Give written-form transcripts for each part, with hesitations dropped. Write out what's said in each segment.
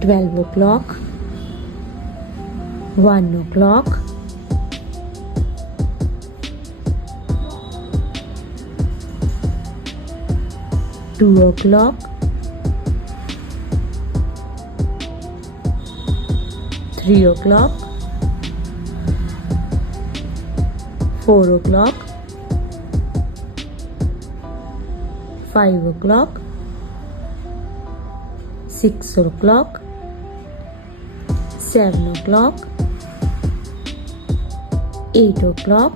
12 o'clock, 1 o'clock, 2 o'clock, 3 o'clock, 4 o'clock, 5 o'clock, 6 o'clock, 7 o'clock, 8 o'clock,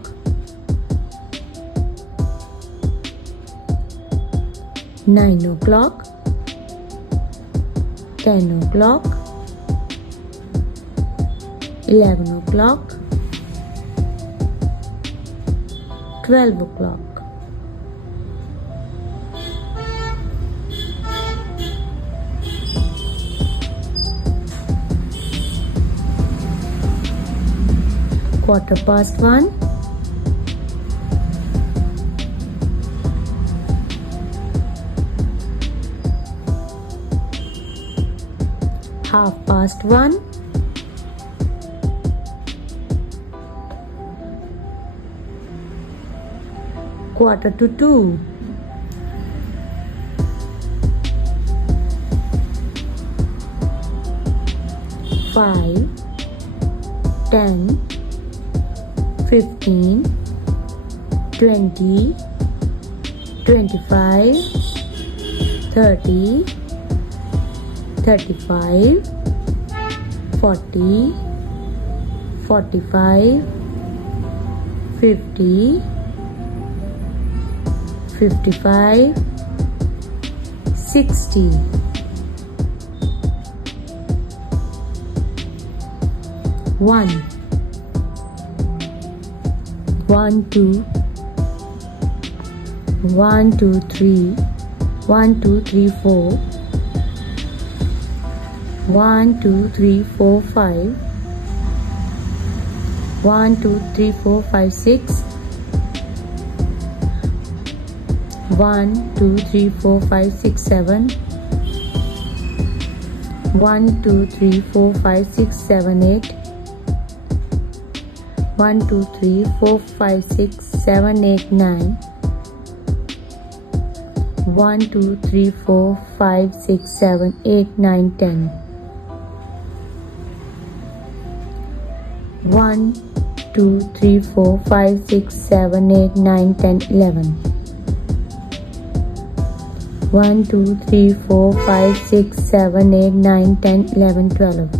9 o'clock, 10 o'clock, 11 o'clock, 12 o'clock. Quarter past 1, half past 1, quarter to 2, five, 10, 15, 20, 25, 30, 35, 40, 45, 50, 55, 60. 1, 1, 2, 1, 2, 3, 1, 2, 3, 4, 1, 2, 3, 4, 5, 1, 2, 3, 4, 5, 6, 1, 2, 3, 4, 5, 6, 7, 1, 2, 3, 4, 5, 6, 7, 8, 1, 2, 3, 4, 5, 6, 7, 8, 9, 1, 2, 3, 4, 5, 6, 7, 8, 9, 10, 1, 2, 3, 4, 5, 6, 7, 8, 9, 10, 11, 1, 2, 3, 4, 5, 6, 7, 8, 9, 10, 11, 12.